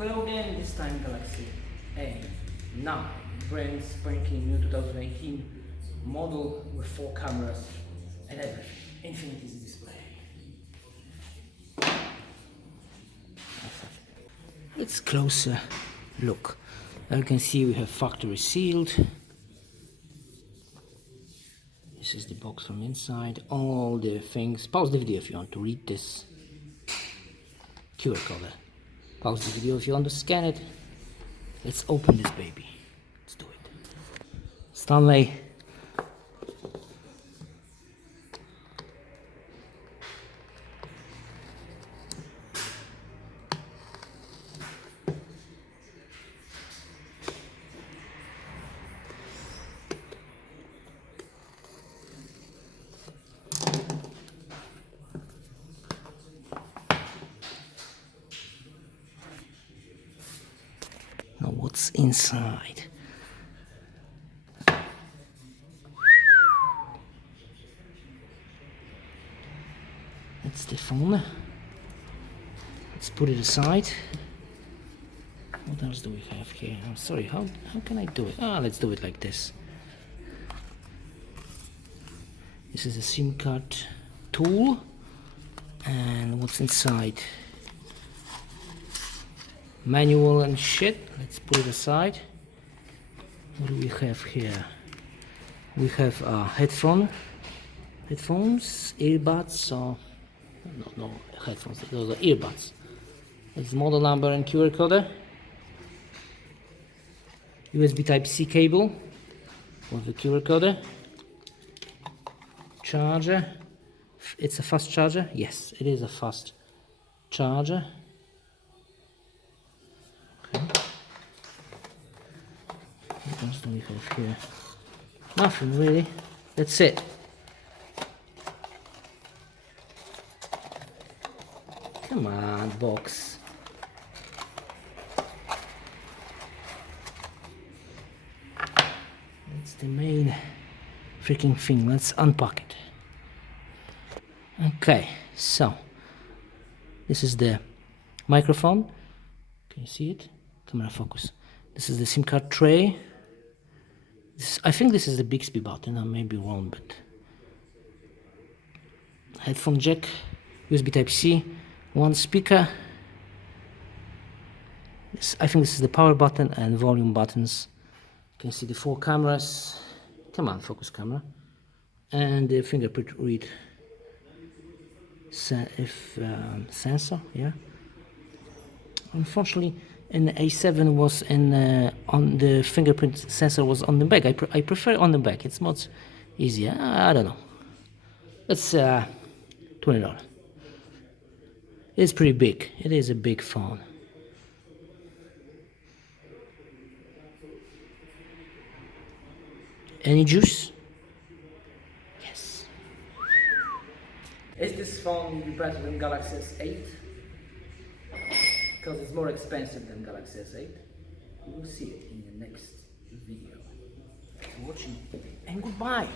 Hello again, this time Galaxy A9, brand spanking new 2018 model with 4 cameras and everything. Infinity's display. Let's closer look. As you can see, we have factory sealed. This is the box from inside. All the things. Pause the video if you want to read this QR code. Pause the video if you want to scan it. Let's open this baby. Let's do it. Stanley. Now what's inside? That's the phone. Let's put it aside. What else do we have here? I'm sorry, how can I do it? Let's do it like this. This is a SIM card tool. And what's inside? Manual and shit. Let's put it aside. What do we have here? We have headphones, earbuds, or no headphones, those are earbuds. It's model number and QR code. USB Type-C cable with the QR code. Charger. It's a fast charger. Yes, it is a fast charger. What else do we have here? Nothing really. That's it. Come on, box. That's the main freaking thing. Let's unpack it. Okay, so this is the microphone. Can you see it? Camera focus. This is the SIM card tray. I think this is the Bixby button. I may be wrong, but headphone jack, USB Type-C, one speaker. I think this is the power button and volume buttons. You can see the 4 cameras. Come on, focus camera, and the fingerprint read sensor. Yeah. Unfortunately, in the A7 was on the fingerprint sensor was on the back. I prefer on the back. It's much easier. I don't know. It's $20. It's pretty big. It is a big phone. Any juice? Yes. Is this phone be better than Galaxy S8? Because it's more expensive than Galaxy S8. We will see it in the next video. Thanks for watching and goodbye.